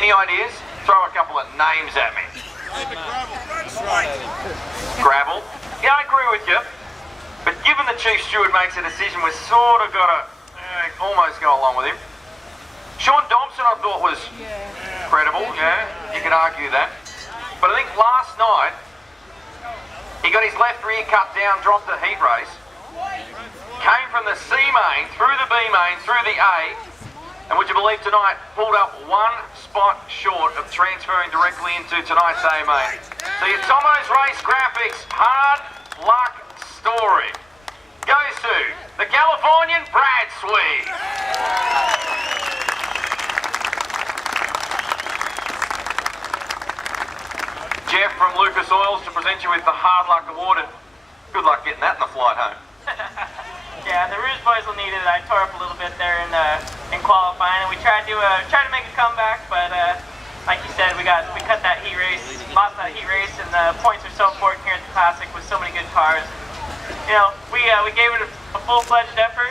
Any ideas? Throw a couple of names at me. Gravel. Yeah, I agree with you. But given the Chief Steward makes a decision, we've sort of got to almost go along with him. Sean Dobson I thought was credible, yeah, you could argue that. But I think last night, he got his left rear cut down, dropped the heat race, came from the C main, through the B main, through the A, and would you believe tonight, pulled up one spot short of transferring directly into tonight's A main. So your Thomos race Graphix hard luck story goes to the Californian Brad Skwid. Jeff from Lucas Oils to present you with the Hard Luck Award, and good luck getting that in the flight home. Yeah, the Rouge boys will need it. I tore up a little bit there in qualifying, and we tried to make a comeback, but like you said, we cut that heat race, lost that heat race, and the points are so important here at the Classic with so many good cars. You know, we gave it a full-fledged effort.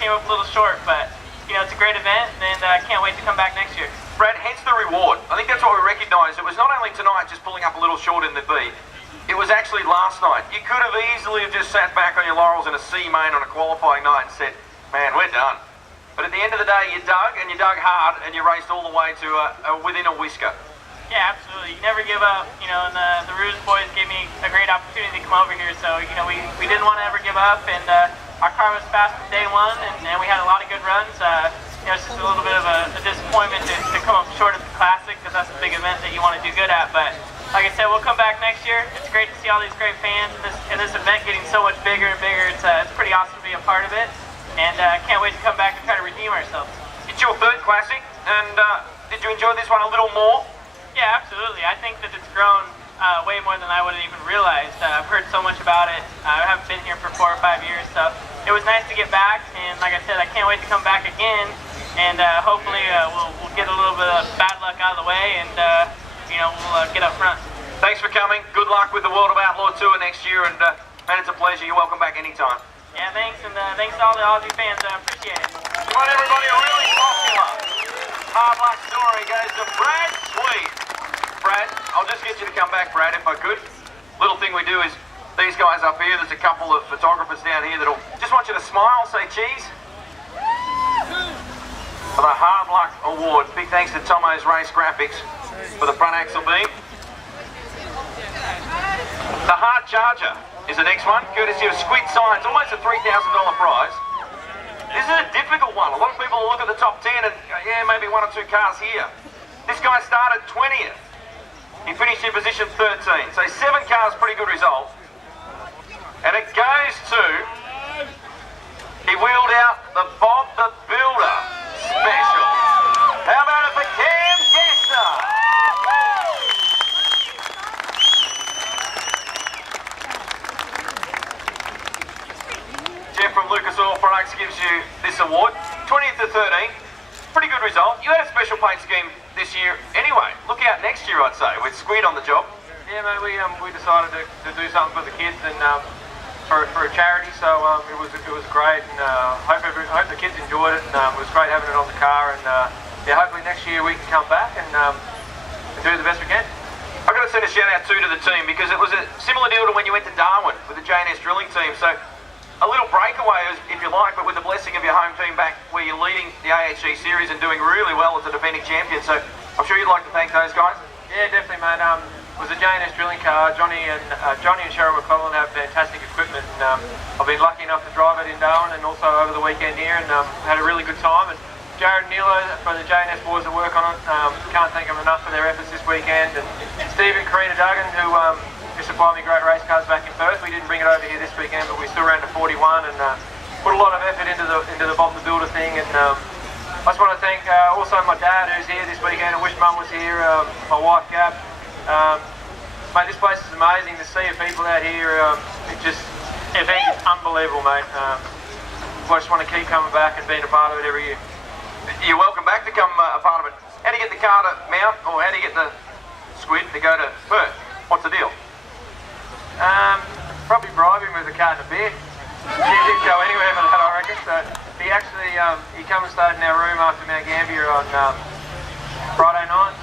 Came up a little short, but you know, it's a great event, and I can't wait to come back next year. Brad, hence the reward. I think that's what we recognise. It was not only tonight just pulling up a little short in the B, it was actually last night. You could have easily have just sat back on your laurels in a C main on a qualifying night and said, man, we're done. But at the end of the day, you dug, and you dug hard, and you raced all the way to within a whisker. Yeah, absolutely. You never give up, you know, and the Rouge boys gave me a great opportunity to come over here, so, you know, we didn't want to ever give up, and our car was fast from day one, and we had a lot of good runs. You know, it's just a little bit of a disappointment to come up short at the Classic, because that's a big event that you want to do good at, but like I said, we'll come back next year. It's great to see all these great fans, and this event getting so much bigger and bigger. It's pretty awesome to be a part of it, and I can't wait to come back and try to redeem ourselves. It's your third Classic, and did you enjoy this one a little more? Yeah, absolutely. I think that it's grown way more than I would have even realized. I've heard so much about it. I haven't been here for 4 or 5 years, so it was nice to get back, and like I said, I can't wait to come back again, and hopefully we'll get a little bit of bad luck out of the way, and you know, we'll get up front. Thanks for coming. Good luck with the World of Outlaw Tour next year, and man, it's a pleasure. You're welcome back anytime. Yeah, thanks, and thanks to all the Aussie fans. I appreciate it. Come on, everybody, a really popular hard luck story goes to Brad Skwid. Brad, I'll just get you to come back, Brad, if I could. Little thing we do is, these guys up here, there's a couple of photographers down here that'll just want you to smile, say cheese. For the Hard Luck Award, big thanks to Thomos Race Graphix for the front axle beam. The Hard Charger is the next one, courtesy of Skwid Science, almost a $3,000 prize. This is a difficult one. A lot of people look at the top 10 and yeah, maybe 1 or 2 cars here. This guy started 20th. He finished in position 13, so 7 cars, pretty good result. And it goes to, he wheeled out the Bob the Builder special. How about it for Cam Gessner? Jeff from Lucas Oil Products gives you this award. 20th to 13th, pretty good result. You had a special paint scheme this year anyway. Look out next year, I'd say, with Skwid on the job. Yeah, mate, we decided to do something for the kids and for a charity, so it was great, and I hope the kids enjoyed it, and it was great having it on the car, and yeah, hopefully next year we can come back and do the best we can. I've got to send a shout out too to the team, because it was a similar deal to when you went to Darwin with the G.A.S. drilling team, so a little breakaway, if you like, but with the blessing of your home team back where you're leading the AHG series and doing really well as a defending champion, so I'm sure you'd like to thank those guys. Yeah, definitely, mate. It was a G.A.S. drilling car. Johnny and Cheryl McClellan have fantastic equipment, and I've been lucky enough to drive it in Darwin and also over the weekend here, and had a really good time. And Jared and Nilo from the G.A.S. boys that work on it, can't thank them enough for their efforts this weekend. And Steve and Karina Duggan, who supplied me great race cars back in Perth. We didn't bring it over here this weekend, but we still ran to 41 and put a lot of effort into the Bob the Builder thing. And I just want to thank also my dad, who's here this weekend. I wish Mum was here. My wife Gab. Mate, this place is amazing. The sea of people out here, it's unbelievable, mate. I just want to keep coming back and being a part of it every year. You're welcome back to come a part of it. How do you get the car to Mount, or how do you get the Skwid to go to Perth? What's the deal? Probably bribe him with a carton of beer. He didn't go anywhere for that, I reckon. So he actually he come and stayed in our room after Mount Gambier on Friday night.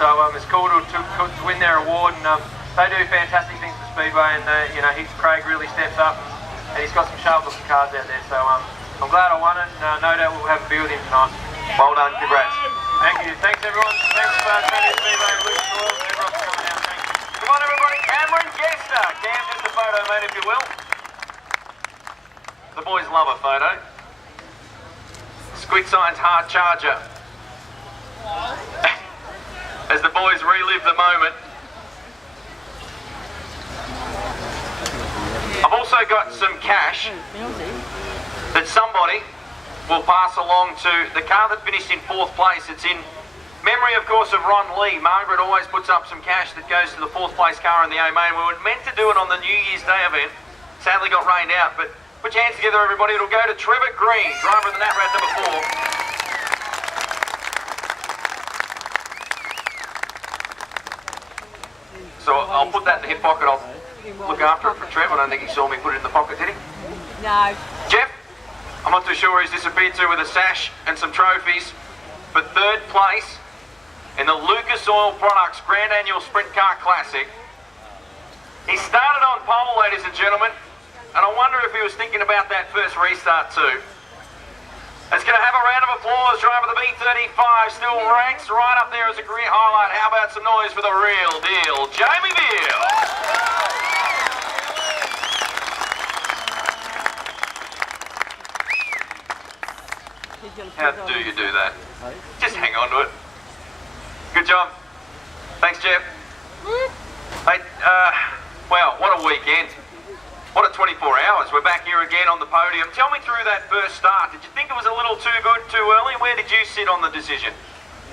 So it's cool to win their award, and they do fantastic things for Speedway, and you know, Craig really steps up, and he's got some sharp looking cars out there. So I'm glad I won it, and no doubt we'll have a beer with him tonight. Well done, congrats. Thank you. Thanks everyone. Thanks for Tony Speedway, Lucas Oil, everyone for coming out. Thank you. Come on everybody, Cameron Gessner. Cam, just a photo, mate, if you will. The boys love a photo. Skwid signs hard charger. As the boys relive the moment. I've also got some cash that somebody will pass along to the car that finished in 4th place. It's in memory, of course, of Ron Lee. Margaret always puts up some cash that goes to the 4th place car in the A main. We were meant to do it on the New Year's Day event. Sadly got rained out, but put your hands together, everybody. It'll go to Trevor Green, driver of the NatRat number 4. So I'll put that in the hip pocket. I'll look after it for Trev. I don't think he saw me put it in the pocket, did he? No. Jeff, I'm not too sure where he's disappeared to with a sash and some trophies, but 3rd place in the Lucas Oil Products Grand Annual Sprint Car Classic. He started on pole, ladies and gentlemen, and I wonder if he was thinking about that first restart too. It's going to have a round of applause. Driver of the B35 still ranks right up there as a career highlight. How about some noise for the real deal, Jamie Veal? How do you do that? Just hang on to it. Good job. Thanks, Jeff. Mate, wow, what a weekend. What a 24 hours. We're back here again on the podium. Tell me through that first start. Did you think it was a little too good, too early? Where did you sit on the decision?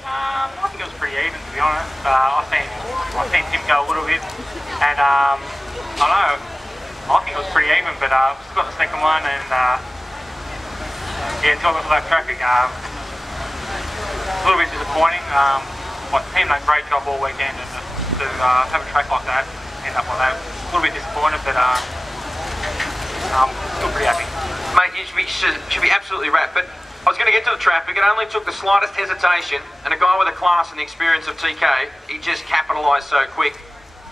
I think it was pretty even, to be honest. I've seen Tim go a little bit, and I don't know. I think it was pretty even, but just got the second one, and yeah, until I got to that traffic, a little bit disappointing. The team done a great job all weekend, and to have a track like that, end up like that, a little bit disappointed, but still pretty happy. Mate, you should be absolutely wrapped, but I was going to get to the traffic. It only took the slightest hesitation, and a guy with a class and the experience of TK, he just capitalised so quick.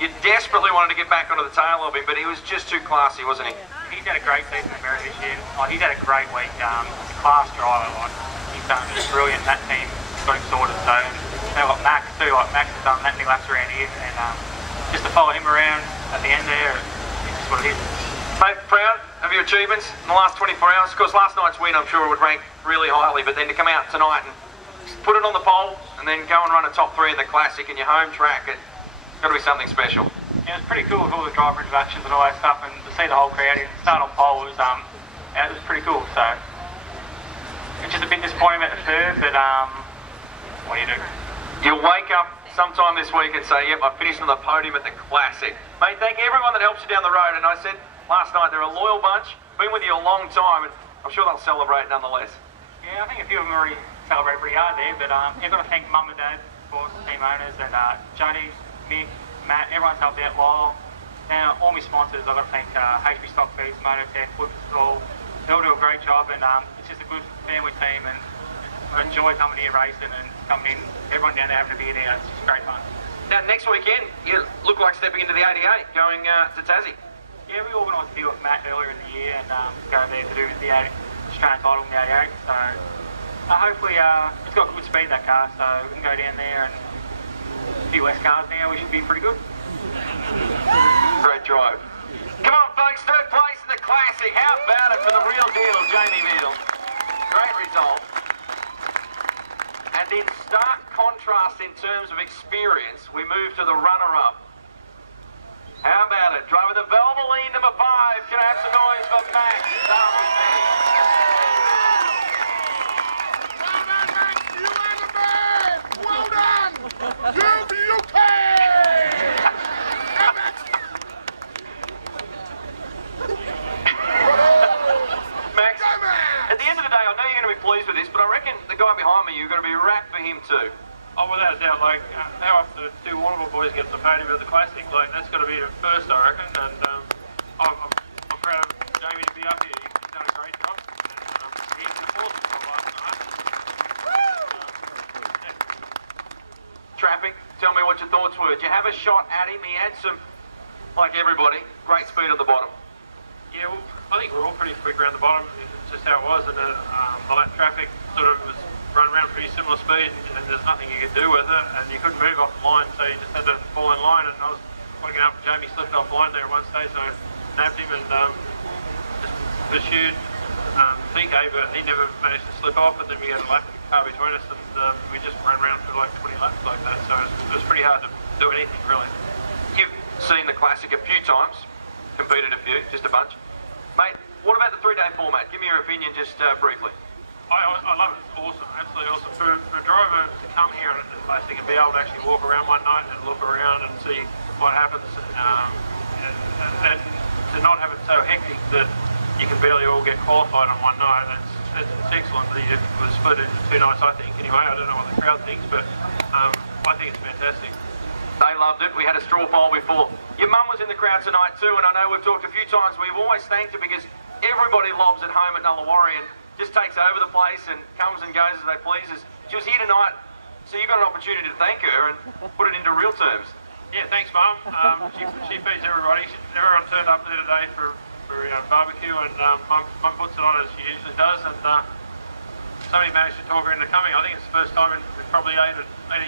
You desperately wanted to get back onto the tail of him, but he was just too classy, wasn't he? He's had a great season in America this year. He's had a great week. He's a class driver. He's done brilliant. That team got him sorted. So they've got Max too. Max has done that many laps around here, and just to follow him around at the end there, it's just what it is. Mate, proud of your achievements in the last 24 hours. Of course, last night's win, I'm sure, would rank really highly, but then to come out tonight and put it on the pole and then go and run a top 3 in the Classic in your home track, it's got to be something special. Yeah, it was pretty cool with all the driver introductions and all that stuff, and to see the whole crowd and start on pole was pretty cool. So it's just a bit disappointing about the third, but what do you do? You'll wake up sometime this week and say, yep, I finished on the podium at the Classic. Mate, thank everyone that helps you down the road, and I said last night, they're a loyal bunch, been with you a long time, and I'm sure they'll celebrate nonetheless. Yeah, I think a few of them already celebrated pretty hard there, but you've got to thank Mum and Dad, of course, team owners, and Jody, Mick, Matt, everyone's helped out, Lyle, and all my sponsors. I've got to thank HB Stock Feeds, Mototech, Lucas Oil. They all do a great job, and it's just a good family team, and I enjoy coming here racing and coming in, everyone down there having a beer there. It's just great fun. Now, next weekend, you look like stepping into the 88, going to Tassie. Yeah, we organised a deal with Matt earlier in the year and go there to do the Australian title in the 88. So hopefully it's got good speed, that car, so we can go down there and a few less cars now. We should be pretty good. Great drive. Come on, folks, 3rd place in the Classic. How about it for the real deal, Jamie Veal? Great result. And in stark contrast in terms of experience, we move to the runner-up. How about it? Driver the Valvoline number 5. Can I have some noise for Max Dumesny? Well done, Max. You are the man. Well done. U.S.A. Max, at the end of the day, I know you're going to be pleased with this, but I reckon the guy behind me, you're going to be wrapped for him too. Oh, without a doubt, like, how often do one of our boys get the podium of the Classic? Like, that's got to be a first, I reckon, and I'm proud of Jamie to be up here. He's done a great job, and he's the fourth from last night. Traffic Graphix. Tell me what your thoughts were. Did you have a shot at him? He had some, like everybody, great speed at the bottom. Yeah, well, I think we're all pretty quick around the bottom. It's just how it was, and the lap traffic sort of was run around pretty similar speed, and there's nothing you could do with it, and you couldn't move off the line, so you just had to fall in line. And I was looking up, Jamie slipped off line there at one stage, so I nabbed him and just pursued TK, but he never managed to slip off, and then we had a lap car between us, and we just ran around for like 20 laps like that, so it was pretty hard to do anything, really. You've seen the Classic a few times, competed a few, just a bunch. Mate, what about the 3-day format? Give me your opinion just briefly. I love it. It's awesome, absolutely awesome. For a driver to come here on the Classic and be able to actually walk around one night and look around and see what happens, and to not have it so hectic that you can barely all get qualified on one night, that's excellent. It was split into 2 nights, I think, anyway. I don't know what the crowd thinks, but I think it's fantastic. They loved it. We had a straw poll before. Your mum was in the crowd tonight too, and I know we've talked a few times. We've always thanked her because everybody lobs at home at Nullawarre and just takes over the place and comes and goes as they please. She was here tonight, so you got an opportunity to thank her and put it into real terms. Yeah, thanks, Mum. She feeds everybody. Everyone turned up there today for barbecue, and Mum puts it on as she usually does, and somebody managed to talk her into coming. I think it's the first time in probably 8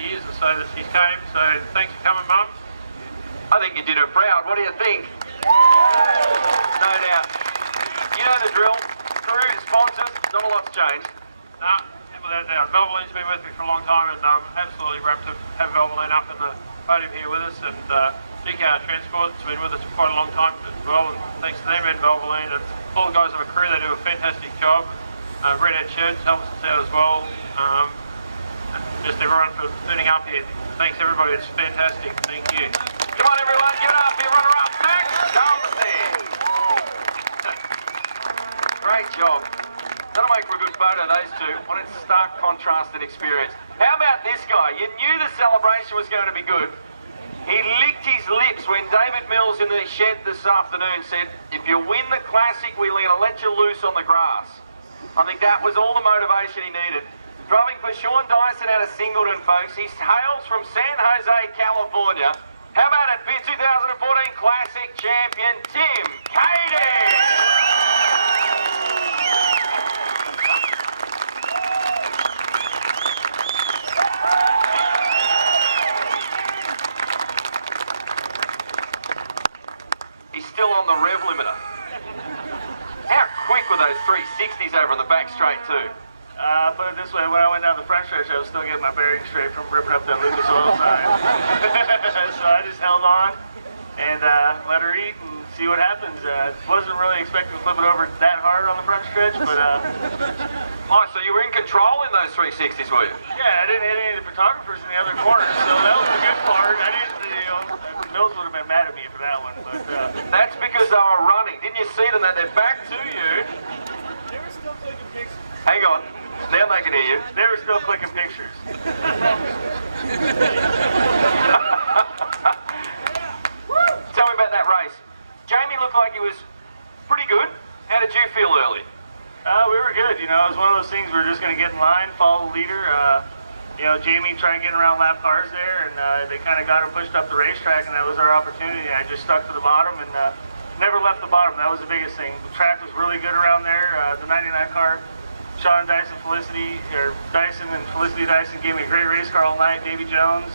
years or so that she's came, so thanks for coming, Mum. I think you did her proud. What do you think? No doubt. You know the drill. Crew, sponsors, not a lot's changed. No, without a doubt. Valvoline's been with me for a long time, and absolutely rapt to have Valvoline up in the podium here with us, and G.A.S.C Transport's been with us for quite a long time as well, and thanks to them and Valvoline and all the guys on the crew, they do a fantastic job. Redhead Shirts helps us out as well. Just everyone for turning up here. Thanks everybody, it's fantastic. Thank you. Come on everyone, give it up for your runner-up, Max Dumesny. Great job. That'll make for a good photo, those two. What a stark contrast and experience. How about this guy? You knew the celebration was going to be good. He licked his lips when David Mills in the shed this afternoon said, if you win the Classic, we're going to let you loose on the grass. I think that was all the motivation he needed. Driving for Sean Dyson out of Singleton, folks. He hails from San Jose, California. How about it, 2014 Classic champion, Tim Kaeding? He's still on the rev limiter. How quick were those 360s over on the back straight too? Put it this way, when I went down the front stretch, I was still getting my bearings straight from ripping up that Lucas oil sign. So I just held on and let her eat and see what happens. Wasn't really expecting to flip it over that hard on the front stretch, but... Oh, so you were in control in those 360s, were you? Yeah, I didn't hit any of the photographers in the other corner, so that was the good part. I didn't, Mills would have been mad at me for that one, but... That's because they were running. Didn't you see them that they're back to you? They were still clicking pictures. Hang on. Now they can hear you. They were still clicking pictures. Tell me about that race. Jamie looked like he was pretty good. How did you feel early? We were good, you know. It was one of those things we were just going to get in line, follow the leader. Jamie trying to get around lap cars there, and they kind of got him pushed up the racetrack, and that was our opportunity. I just stuck to the bottom and never left the bottom. That was the biggest thing. The track was really good around there. The 99 car, Sean Dyson, Dyson and Felicity Dyson gave me a great race car all night. Davy Jones,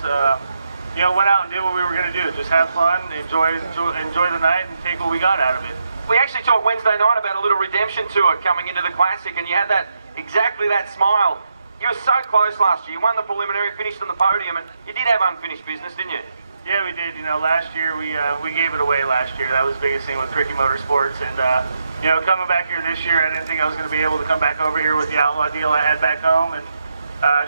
went out and did what we were going to do. Just have fun, enjoy the night, and take what we got out of it. We actually talked Wednesday night about a little redemption tour coming into the Classic, and you had exactly that smile. You were so close last year. You won the preliminary, finished on the podium, and you did have unfinished business, didn't you? Yeah, we did. Last year we gave it away last year. That was the biggest thing with Tricky Motorsports, and coming back here this year, I didn't think I was going to be able to come back over here with the Outlaw deal I had back home, and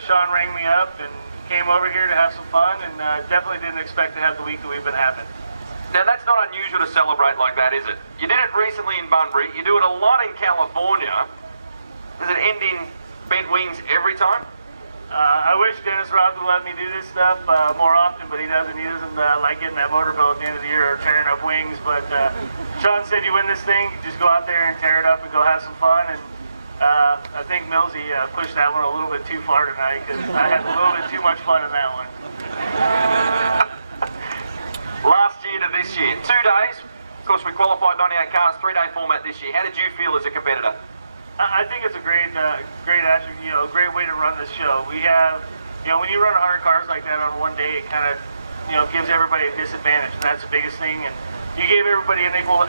Sean rang me up and came over here to have some fun, and definitely didn't expect to have the week that we've been having. Now, that's not unusual to celebrate like that, is it? You did it recently in Bunbury. You do it a lot in California. Does it end in bent wings every time? I wish Dennis Robb would let me do this stuff more often, but he doesn't. He doesn't like getting that motor bill at the end of the year or tearing up wings. But Sean said, you win this thing, just go out there and tear it up and go have some fun. And I think Millsy pushed that one a little bit too far tonight because I had a little bit too much fun in that one. Last year to this year, 2 days. Of course, we qualified 98 cars, 3-day format this year. How did you feel as a competitor? I think it's a great attribute, great way to run this show. We have, when you run 100 cars like that on one day, it kind of, gives everybody a disadvantage, and that's the biggest thing. And you gave everybody an equal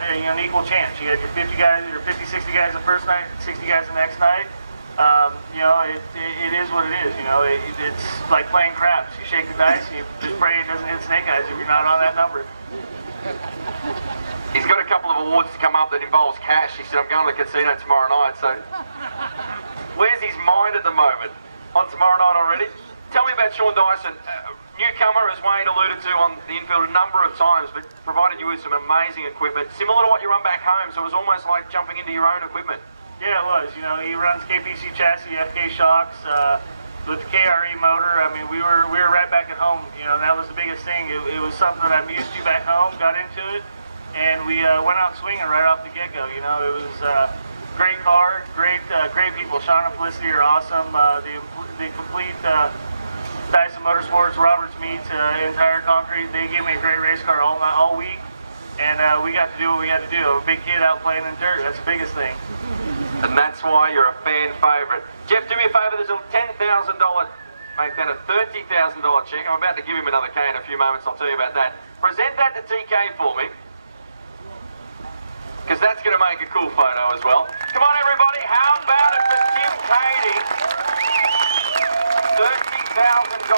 chance. You had your 50 guys, your 50, 60 guys the first night, 60 guys the next night. It is what it is. It's like playing craps. You shake the dice, and you just pray it doesn't hit snake eyes if you're not on that number. He's got a couple of awards to come up that involves cash. He said, I'm going to the casino tomorrow night, so where's his mind at the moment? On tomorrow night already? Tell me about Sean Dyson. Newcomer, as Wayne alluded to on the infield a number of times, but provided you with some amazing equipment, similar to what you run back home, so it was almost like jumping into your own equipment. Yeah, it was. He runs KPC chassis, FK shocks, with the KRE motor. I mean, we were right back at home. That was the biggest thing. It was something that I'm used to back home, got into it, and we went out swinging right off the get-go. It was great car, great people. Sean and Felicity are awesome. The complete Dyson Motorsports, Roberts Meats, entire concrete. They gave me a great race car all week, and we got to do what we had to do. I'm a big kid out playing in dirt. That's the biggest thing. And that's why you're a fan favourite. Jeff, do me a favour. There's a $10,000, make that a $30,000 check. I'm about to give him another K in a few moments. I'll tell you about that. Present that to TK for me, because that's going to make a cool photo as well. Come on, everybody. How about it for Tim Kaeding? $30,000.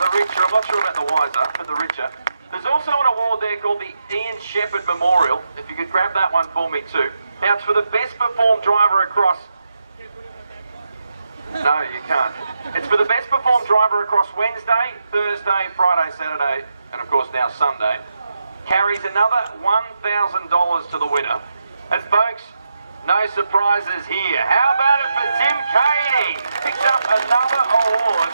The richer. I'm not sure about the wiser, but the richer. There's also an award there called the Ian Shepherd Memorial. If you could grab that one for me too. Now it's for the best performed driver across... No, you can't. It's for the best performed driver across Wednesday, Thursday, Friday, Saturday, and of course now Sunday. Carries another $1,000 to the winner. And folks, no surprises here. How about it for Tim Kaeding? Picks up another award.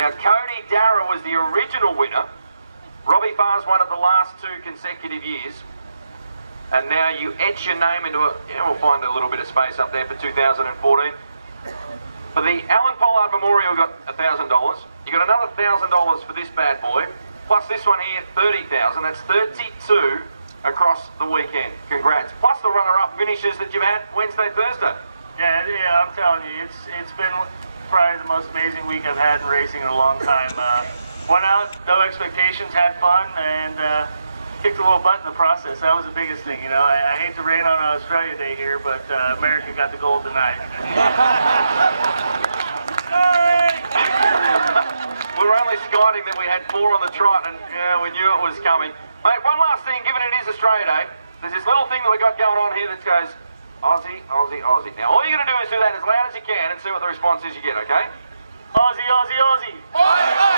Now Cody Darragh was the original winner. Robbie Farr's won it the last 2 consecutive years. And now you etch your name into a, we'll find a little bit of space up there for 2014. For the Alan Pollard Memorial, got $1,000. You got another $1,000 for this bad boy. Plus this one here, $30,000. That's 32 across the weekend. Congrats. Plus the runner-up finishes that you've had Wednesday, Thursday. Yeah, I'm telling you, it's been probably the most amazing week I've had in racing in a long time. Went out, no expectations, had fun, and kicked a little butt in the process. That was the biggest thing, I hate to rain on Australia Day here, but America got the gold tonight. We were only skiting that we had 4 on the trot, and we knew it was coming. Mate, one last thing, given it is Australia Day, there's this little thing that we got going on here that goes Aussie, Aussie, Aussie. Now, all you're going to do is do that as loud as you can and see what the response is you get, okay? Aussie, Aussie, Aussie! Oi, oi!